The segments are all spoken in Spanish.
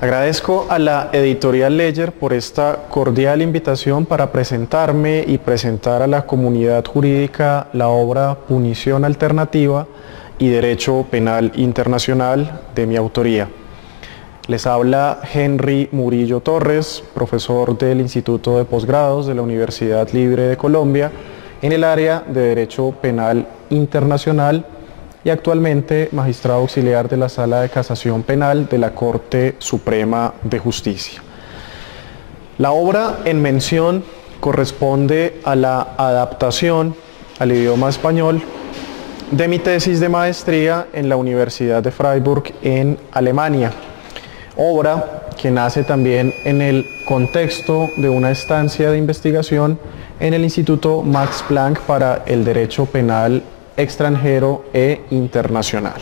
Agradezco a la editorial Ledger por esta cordial invitación para presentarme y presentar a la comunidad jurídica la obra Punición Alternativa y Derecho Penal Internacional de mi autoría. Les habla Henry Murillo Torres, profesor del Instituto de Posgrados de la Universidad Libre de Colombia en el área de Derecho Penal Internacional y actualmente magistrado auxiliar de la Sala de Casación Penal de la Corte Suprema de Justicia. La obra en mención corresponde a la adaptación al idioma español de mi tesis de maestría en la Universidad de Freiburg en Alemania, obra que nace también en el contexto de una estancia de investigación en el Instituto Max Planck para el Derecho Penal Extranjero e Internacional.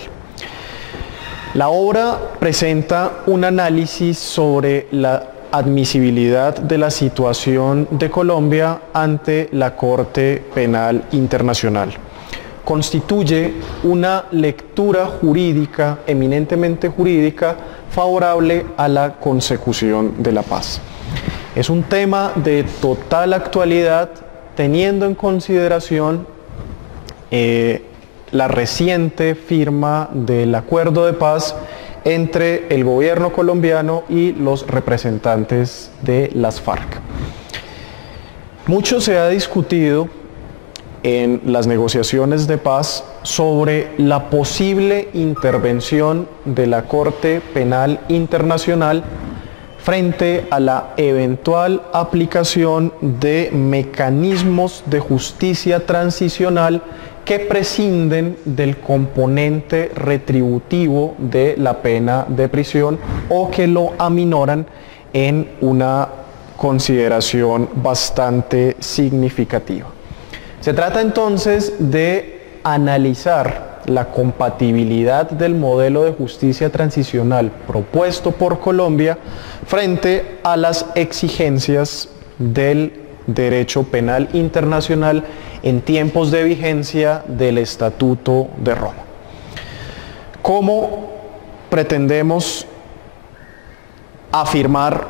La obra presenta un análisis sobre la admisibilidad de la situación de Colombia ante la Corte Penal Internacional. Constituye una lectura jurídica, eminentemente jurídica, favorable a la consecución de la paz. Es un tema de total actualidad, teniendo en consideración la reciente firma del acuerdo de paz entre el gobierno colombiano y los representantes de las FARC. Mucho se ha discutido en las negociaciones de paz sobre la posible intervención de la Corte Penal Internacional frente a la eventual aplicación de mecanismos de justicia transicional que prescinden del componente retributivo de la pena de prisión o que lo aminoran en una consideración bastante significativa. Se trata entonces de analizar la compatibilidad del modelo de justicia transicional propuesto por Colombia frente a las exigencias del derecho penal internacional en tiempos de vigencia del Estatuto de Roma. ¿Cómo pretendemos afirmar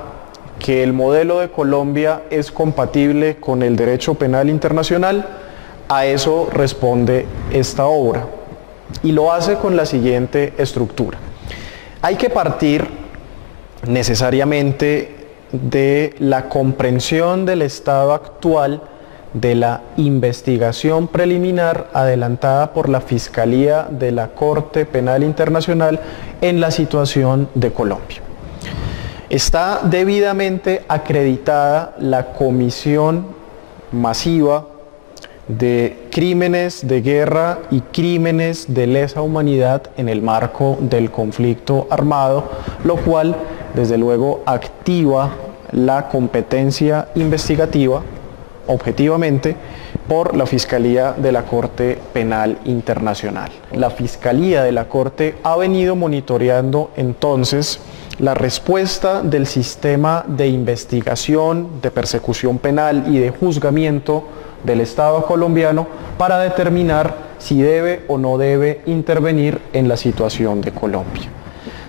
que el modelo de Colombia es compatible con el derecho penal internacional? A eso responde esta obra y lo hace con la siguiente estructura. Hay que partir necesariamente de la comprensión del estado actual de la investigación preliminar adelantada por la Fiscalía de la Corte Penal Internacional en la situación de Colombia. Está debidamente acreditada la comisión masiva de crímenes de guerra y crímenes de lesa humanidad en el marco del conflicto armado, lo cual desde luego activa la competencia investigativa objetivamente por la Fiscalía de la Corte Penal Internacional. La Fiscalía de la Corte ha venido monitoreando entonces la respuesta del sistema de investigación, de persecución penal y de juzgamiento del Estado colombiano para determinar si debe o no debe intervenir en la situación de Colombia.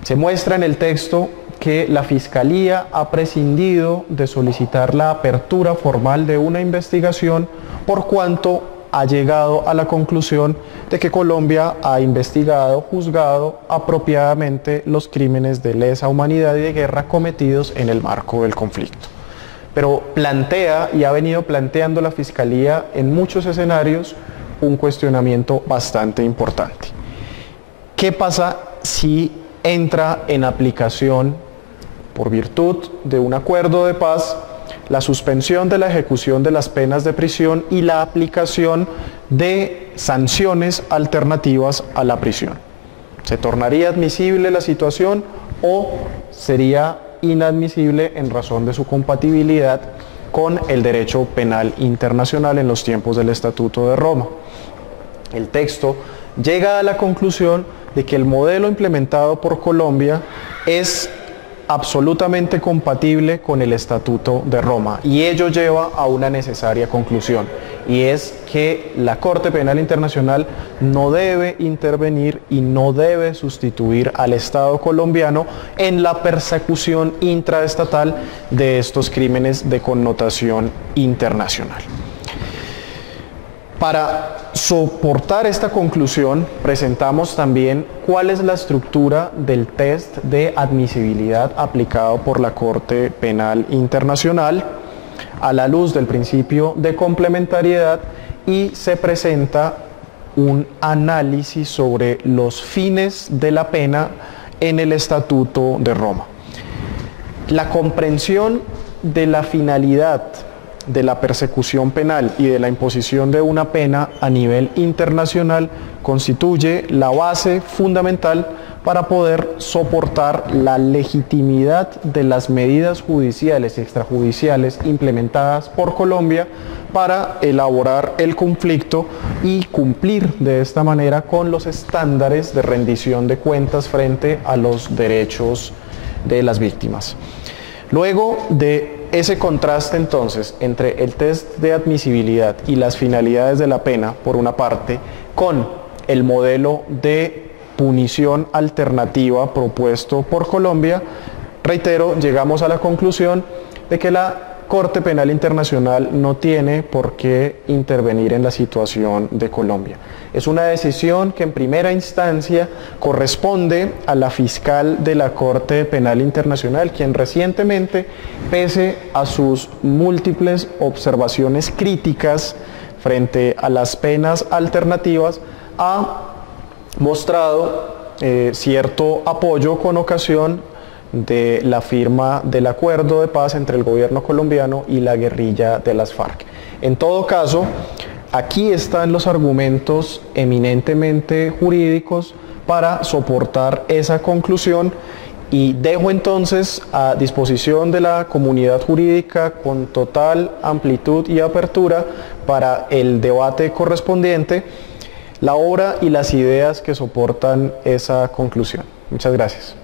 Se muestra en el texto que la Fiscalía ha prescindido de solicitar la apertura formal de una investigación por cuanto ha llegado a la conclusión de que Colombia ha investigado, juzgado apropiadamente los crímenes de lesa humanidad y de guerra cometidos en el marco del conflicto. Pero plantea y ha venido planteando la Fiscalía en muchos escenarios un cuestionamiento bastante importante. ¿Qué pasa si entra en aplicación, por virtud de un acuerdo de paz, la suspensión de la ejecución de las penas de prisión y la aplicación de sanciones alternativas a la prisión? ¿Se tornaría admisible la situación o sería inadmisible en razón de su compatibilidad con el derecho penal internacional en los tiempos del Estatuto de Roma? El texto llega a la conclusión de que el modelo implementado por Colombia es absolutamente compatible con el Estatuto de Roma, y ello lleva a una necesaria conclusión, y es que la Corte Penal Internacional no debe intervenir y no debe sustituir al Estado colombiano en la persecución intraestatal de estos crímenes de connotación internacional. Para soportar esta conclusión, presentamos también cuál es la estructura del test de admisibilidad aplicado por la Corte Penal Internacional a la luz del principio de complementariedad, y se presenta un análisis sobre los fines de la pena en el Estatuto de Roma. La comprensión de la finalidad de la persecución penal y de la imposición de una pena a nivel internacional constituye la base fundamental para poder soportar la legitimidad de las medidas judiciales y extrajudiciales implementadas por Colombia para elaborar el conflicto y cumplir de esta manera con los estándares de rendición de cuentas frente a los derechos de las víctimas. Luego de ese contraste entonces entre el test de admisibilidad y las finalidades de la pena, por una parte, con el modelo de punición alternativa propuesto por Colombia, reitero, llegamos a la conclusión de que la Corte Penal Internacional no tiene por qué intervenir en la situación de Colombia. Es una decisión que en primera instancia corresponde a la fiscal de la Corte Penal Internacional, quien recientemente, pese a sus múltiples observaciones críticas frente a las penas alternativas, ha mostrado cierto apoyo con ocasión de la firma del acuerdo de paz entre el gobierno colombiano y la guerrilla de las FARC. En todo caso, aquí están los argumentos eminentemente jurídicos para soportar esa conclusión, y dejo entonces a disposición de la comunidad jurídica con total amplitud y apertura para el debate correspondiente la obra y las ideas que soportan esa conclusión. Muchas gracias.